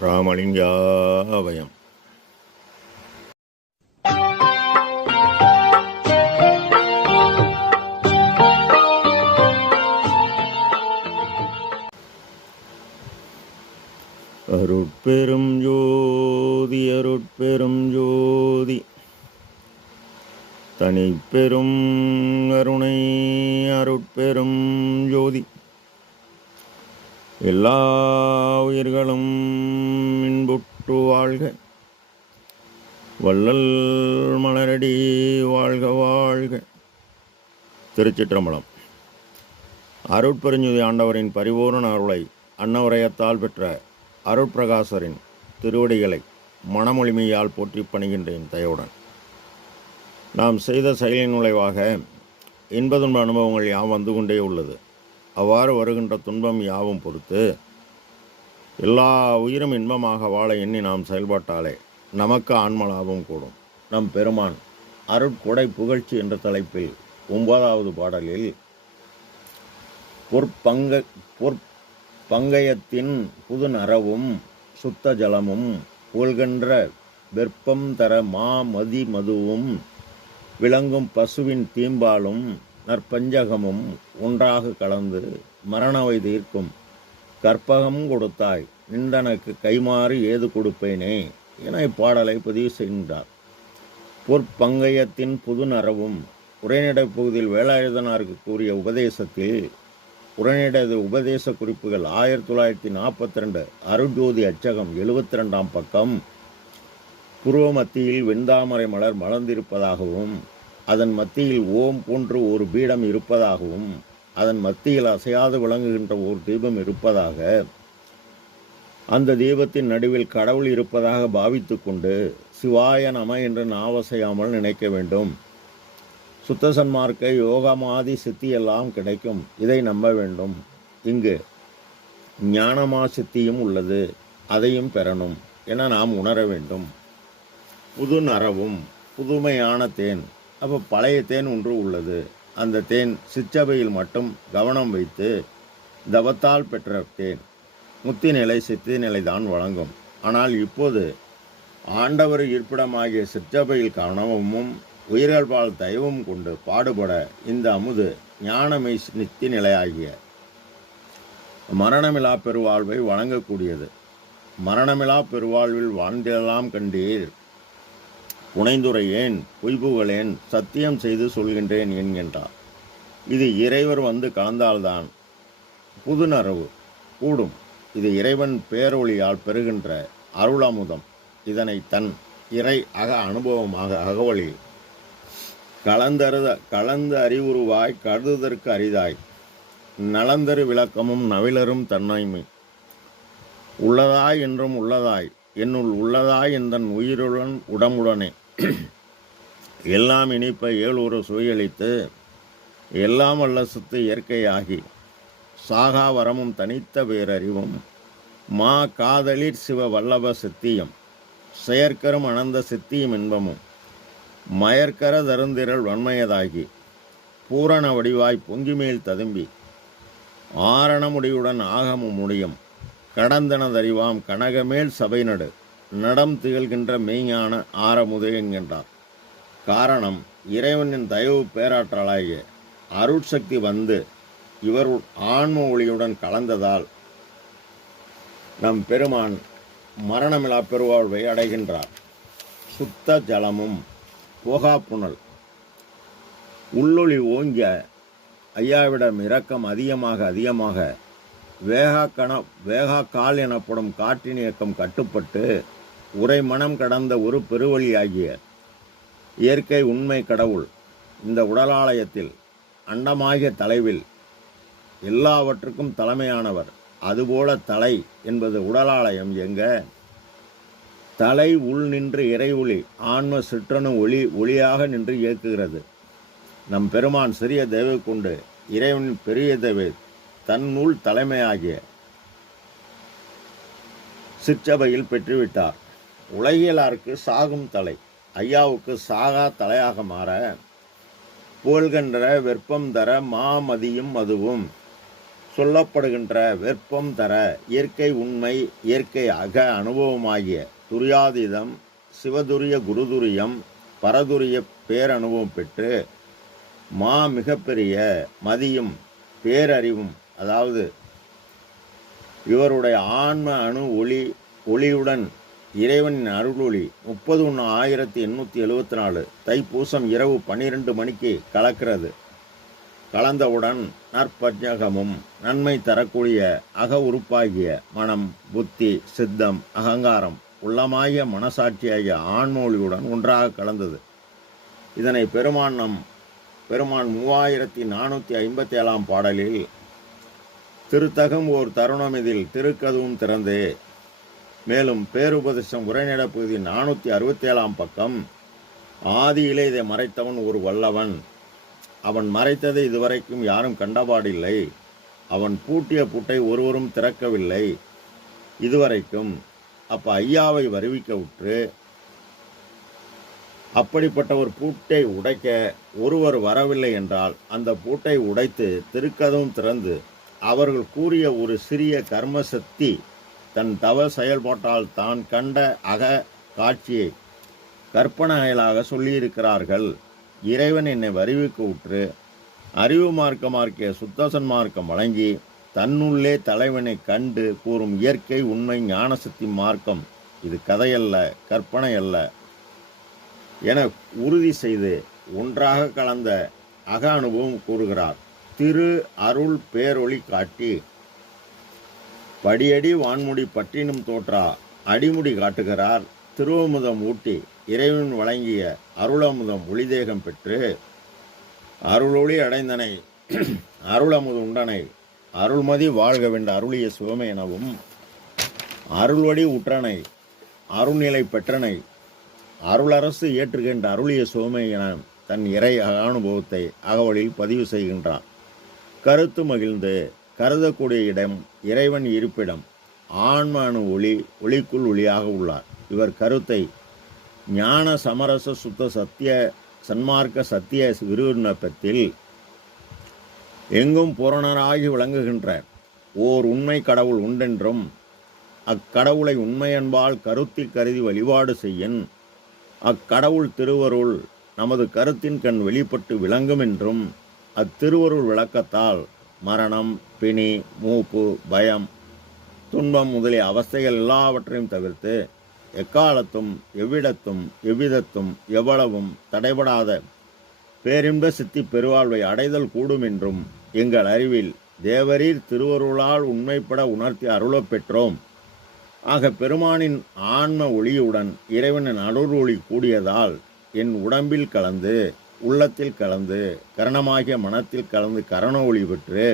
ராமலிங்காபயம். அருட்பெரும் ஜோதி அருட்பெரும் ஜோதி தனிப்பெரும் கருணை அருட்பெரும் ஜோதி எல்லா உயிர்களும் இன்புற்று வாழ்க, வள்ளல் மலரடி வாழ்க வாழ்க. திருச்சிற்றம்பலம். அருட்பெருஞ்சுதி ஆண்டவரின் பரிபூரண அருளை அன்னவரையத்தால் பெற்ற அருட்பிரகாசரின் திருவடிகளை மனமொழிமையால் போற்றி பணிகின்றேன் தயவுடன். நாம் செய்த செயலின் நுழைவாக இன்பதுன்ப அனுபவங்கள் யாவும் வந்து கொண்டே உள்ளது. அவ்வாறு வருகின்ற துன்பம் யாவும் பொறுத்து எல்லா உயிரும் இன்பமாக வாழ எண்ணி நாம் செயல்பாட்டாலே நமக்கு ஆன்மலாபம் கூடும். நம் பெருமான் அருட்கொடை புகழ்ச்சி என்ற தலைப்பில் 9வது பாடலில் பொற்பங்கயத்தின் புது நரவும் சுத்த ஜலமும் புகழ்கின்ற வெப்பம் தர மதி மதுவும் விளங்கும் பசுவின் தீம்பாலும் நற்பஞ்சகமும் ஒன்றாக கலந்து மரணவை தீர்க்கும் கற்பகம் கொடுத்தாய், நின்றனக்கு கைமாறு ஏது கொடுப்பேனே என இப்பாடலை பதிவு செய்கின்றார். பொற்பங்கயத்தின் புது நரவும் உரைநடை பகுதியில் வேலாயுதனாருக்கு கூறிய உபதேசத்தில் உரைநடை உபதேச குறிப்புகள் 1942 அருட்ஜோதி அச்சகம் 72ஆம் பக்கம் புருவ மத்தியில் வெண்தாமரை மலர் மலர்ந்திருப்பதாகவும் அதன் மத்தியில் ஓம் போன்று ஒரு பீடம் இருப்பதாகவும் அதன் மத்தியில் அசையாது விளங்குகின்ற ஒரு தீபம் இருப்பதாக, அந்த தீபத்தின் நடுவில் கடவுள் இருப்பதாக பாவித்து கொண்டு சிவாய நம என்று நாவசையாமல் நினைக்க வேண்டும். சுத்த சன்மார்க்க யோகமாதி சித்தியெல்லாம் கிடைக்கும், இதை நம்ப வேண்டும். இங்கு ஞானமா சித்தியும் உள்ளது, அதையும் பெறணும் என நாம் உணர வேண்டும். புது நரவும் புதுமையான தேன். அப்போ பழைய தேன் ஒன்று உள்ளது. அந்த தேன் சிற்றபையில் மட்டும் கவனம் வைத்து தவத்தால் பெற்ற தேன் முத்தி நிலை சித்தி நிலை தான் வழங்கும். ஆனால் இப்போது ஆண்டவர் இருப்பிடமாகிய சிற்றபையில் கவனமும் உயிர்கள்பால் தயவும் கொண்டு பாடுபட இந்த அமுது ஞானமை நித்தி நிலையாகிய மரணமிலா பெருவாழ்வை வழங்கக்கூடியது. மரணமிலா பெருவாழ்வில் வாழ்ந்தெல்லாம் கண்டீர், புனைந்துரையேன் பொய்புகளேன் சத்தியம் செய்து சொல்கின்றேன் என்கின்றார். இது இறைவர் வந்து கலந்தால்தான் புதுநரவு கூடும். இது இறைவன் பேரொழியால் பெறுகின்ற அருளமுதம். இதனை தன் இறை அனுபவமாக அகவழியில் கலந்து அறிவுருவாய் கருதுதற்கு அரிதாய் நலந்தரு விளக்கமும் நவிலரும் தன்மைமை உள்ளதாய் என்றும் உள்ளதாய் என்னுள் உள்ளதாய் எந்தன் உயிருடன் உடம்புடனே எல்லாம் இனிப்ப ஏழூறு சுவையளித்து எல்லாம் வல்ல சுத்து இயற்கையாகி சாகா வரமும் தனித்த பேரறிவும் மா காதலிற் சிவ வல்லப சித்தியம் செயற்கரும் அனந்த சித்தியும் இன்பமும் மயற்கர தருந்திரள் வன்மையதாகி பூரண வடிவாய் பொங்கிமேல் ததும்பி ஆரண முடிவுடன் ஆகமும் முடியும் கடந்தனதறிவாம் கனகமேல் சபை நடு நடம் திகழ்கின்ற மெய்ஞான ஆரமுதே என்கின்றார். காரணம், இறைவனின் தயவு பேராற்றலாகிய அருட்சக்தி வந்து இவர் ஆன்ம ஒளியுடன் கலந்ததால் நம் பெருமான் மரணமிலா பெருவாழ்வை அடைகின்றார். சுத்த ஜலமும் போகா புனல் உள்ளொளி ஓங்கிய ஐயாவிடம் இரக்கம் அதிகமாக வேகா கால் எனப்படும் காற்றின் இயக்கம் கட்டுப்பட்டு உரை மனம் கடந்த ஒரு பெருவழியாகிய இயற்கை உண்மை கடவுள் இந்த உடலாலயத்தில் அண்டமாகிய தலைவில் எல்லாவற்றுக்கும் தலைமையானவர். அதுபோல தலை என்பது உடலாலயம் எங்க தலை உள் நின்று இறை ஒளி ஆன்ம சிற்றணு ஒளியாக நின்று இயக்குகிறது. நம் பெருமான் சிறிய தேவை கொண்டு இறைவனின் பெரிய தேவை தன்னுள் தலைமையாகிய சிற்றபையில் பெற்றுவிட்டார். உலகியலாருக்கு சாகும் தலை ஐயாவுக்கு சாகா தலையாக மாற புகழ்கின்ற வெப்பம் தர மாமதியும் மதுவும் சொல்லப்படுகின்ற வெப்பம் தர இயற்கை உண்மை இயற்கை அக அனுபவமாகிய துரியாதீதம் சிவதுரிய குருதுரியம் பரதுரிய பேரனுபவம் பெற்று மிகப்பெரிய மதியும் பேரறிவும், அதாவது இவருடைய ஆன்ம அணு ஒளியுடன் இறைவனின் அருளொளி 30/1/1874 தைப்பூசம் இரவு 12 மணிக்கு கலக்கிறது. கலந்தவுடன் நற்பஞ்சகமும் நன்மை தரக்கூடிய அக உறுப்பாகிய மனம், புத்தி, சித்தம், அகங்காரம், உள்ளமாகிய மனசாட்சியாகிய ஆன்மொழியுடன் ஒன்றாக கலந்தது. இதனை பெருமான் 3457 பாடலில் திருத்தகும் ஓர் தருணம் இதில் திருக்கதுவும் திறந்து, மேலும் பேருபதேசம் உரைநடை பகுதி 467 பக்கம், ஆதியிலே இதை மறைத்தவன் ஒரு வல்லவன், அவன் மறைத்ததை இதுவரைக்கும் யாரும் கண்டபாடில்லை, அவன் பூட்டிய பூட்டை ஒருவரும் திறக்கவில்லை இதுவரைக்கும். அப்போ ஐயாவை வருவிக்க உற்று அப்படிப்பட்ட ஒரு பூட்டை உடைக்க ஒருவர் வரவில்லை என்றால் அந்த பூட்டை உடைத்து திருக்கதவும் திறந்து அவர்கள் கூறிய ஒரு சிறிய கர்மசக்தி தன் தவ செயல்பாட்டால் தான் கண்ட அக காட்சியை கற்பனைகளாக சொல்லியிருக்கிறார்கள். இறைவன் என்னை வருவிக்க உற்று அறிவு மார்க்கமாக்கிய சுத்தசன் மார்க்கம் வழங்கி தன்னுள்ளே தலைவனை கண்டு கூறும் இயற்கை உண்மை ஞானசக்தி மார்க்கம், இது கதையல்ல, கற்பனை அல்ல என உறுதி செய்து ஒன்றாக கலந்த அக அனுபவம் கூறுகிறார். திரு அருள் பேரொளி காட்டி படியடி வான்முடி பற்றினும் தோற்றா அடிமுடி காட்டுகிறார். திருவமுதம் ஊட்டி இறைவன் வழங்கிய அருளமுதம் ஒளிதேகம் பெற்று அருளொளி அடைந்தனை அருளமுது உண்டனை அருள்மதி வாழ்கவென்ற அருளிய சிவமே எனவும் அருள்வடி உற்றனை அருள்நிலை பெற்றனை அருளரசு ஏற்றுகின்ற அருளிய சிவமே என தன் இறை அனுபவத்தை அகவலில் பதிவு செய்கின்றான். கருத்து மகிழ்ந்து கருதக்கூடிய இடம் இறைவன் இருப்பிடம். ஆன்ம அணு ஒளிக்குள் ஒளியாக உள்ளார். இவர் கருத்தை ஞான சமரச சுத்த சத்திய சன்மார்க்க சத்திய விருவிண்ணப்பத்தில் எங்கும் பூரணராகி விளங்குகின்ற ஓர் உண்மை கடவுள் உண்டென்றும் அக்கடவுளை உண்மையன்பால் கருத்தில் கருதி வழிபாடு செய்யின் அக்கடவுள் திருவருள் நமது கருத்தின் கண் வெளிப்பட்டு விளங்கும் என்றும் அத்திருவருள் விளக்கத்தால் மரணம், பிணி, மூப்பு, பயம், துன்பம் முதலிய அவஸ்தைகள் எல்லாவற்றையும் தவிர்த்து எக்காலத்தும் எவ்விடத்தும் எவ்விதத்தும் எவ்வளவும் தடைபடாத பேரின்ப சித்தி பெருவாழ்வை அடைதல் கூடும் என்றும் எங்கள் அறிவில் தேவரீர் திருவருளால் உண்மைப்பட உணர்த்தி அருளப் பெற்றோம். ஆக பெருமானின் ஆன்ம ஒளியுடன் இறைவனின் அருள் ஒளி கூடியதால் என் உடம்பில் கலந்து உள்ளத்தில் கலந்து கரணமாகிய மனத்தில் கலந்து கரண ஒளி பெற்று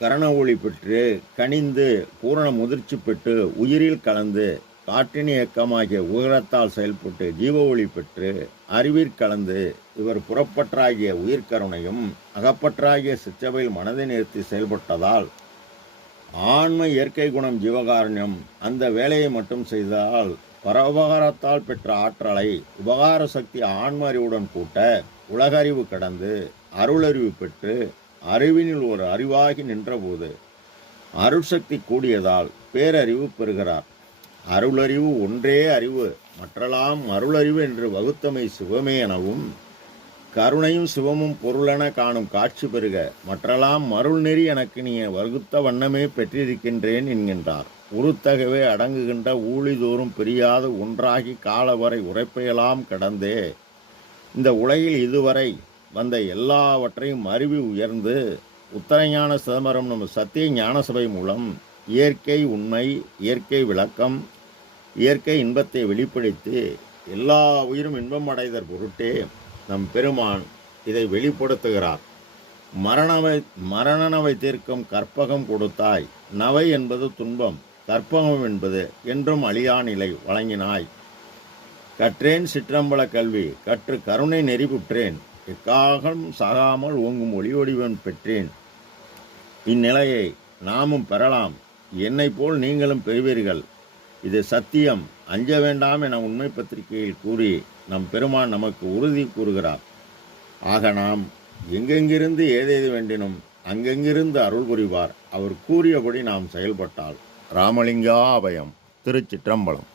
கரண ஒளி பெற்று கனிந்து பூரண முதிர்ச்சி பெற்று உயிரில் கலந்து காற்றின் இயக்கமாகிய உயரத்தால் செயல்பட்டு ஜீவ ஒளி பெற்று அறிவிற் கலந்து இவர் புறப்பற்றாகிய உயிர்கருணையும் அகப்பற்றாகிய சிற்றவையில் மனதை நிறுத்தி செயல்பட்டதால் ஆன்ம இயற்கை குணம் ஜீவகாரண்யம் அந்த வேலையை மட்டும் செய்தால் பரோபகாரத்தால் பெற்ற ஆற்றலை உபகார சக்தி ஆன்ம அறிவுடன் கூட்ட உலகறிவு கடந்து அருளறிவு பெற்று அறிவினில் ஒரு அறிவாகி நின்றபோது அருள்சக்தி கூடியதால் பேரறிவு பெறுகிறார். அருளறிவு ஒன்றே அறிவு, மற்றெல்லாம் அருளறிவு என்று வகுத்தமை சிவமே எனவும் கருணையும் சிவமும் பொருளென காணும் காட்சி பெறுக மற்றெல்லாம் அருள் நெறி எனக்கு நீ வகுத்த வண்ணமே பெற்றிருக்கின்றேன் என்கின்றார். உருத்தகவே அடங்குகின்ற ஊழிதோறும் பிரியாது ஒன்றாகி காலவரை உரைப்பையெல்லாம் கடந்தே இந்த உலகில் இதுவரை வந்த எல்லாவற்றையும் அறிவி உயர்ந்து உத்தரஞான சிதம்பரம் நம்ம சத்திய ஞான சபை மூலம் இயற்கை உண்மை இயற்கை விளக்கம் இயற்கை இன்பத்தை வெளிப்படுத்தி எல்லா உயிரும் இன்பம் அடைதற் பொருட்டே நம் பெருமான் இதை வெளிப்படுத்துகிறார். மரணனவை தீர்க்கும் கற்பகம் கொடுத்தாய், நவை என்பது துன்பம், கற்பகம் என்பது என்றும் அழியா நிலை வழங்கினாய். கற்றேன் சிற்றம்பல கல்வி, கற்று கருணை நெறிபுற்றேன், எக்காகம் சாகாமல் ஓங்கும் ஒளி வடிவன் பெற்றேன். இந்நிலையை நாமும் பெறலாம், என்னை போல் நீங்களும் பெறுவீர்கள். இது சத்தியம், அஞ்ச வேண்டாம் என உண்மை பத்திரிகையில் கூறி நம் பெருமான் நமக்கு உறுதி கூறுகிறார். ஆக நாம் எங்கெங்கிருந்து ஏதேது வேண்டினும் அங்கெங்கிருந்து அருள் புரிவார். அவர் கூறியபடி நாம் செயல்பட்டால். ராமலிங்கா அபயம். திருச்சிற்றம்பலம்.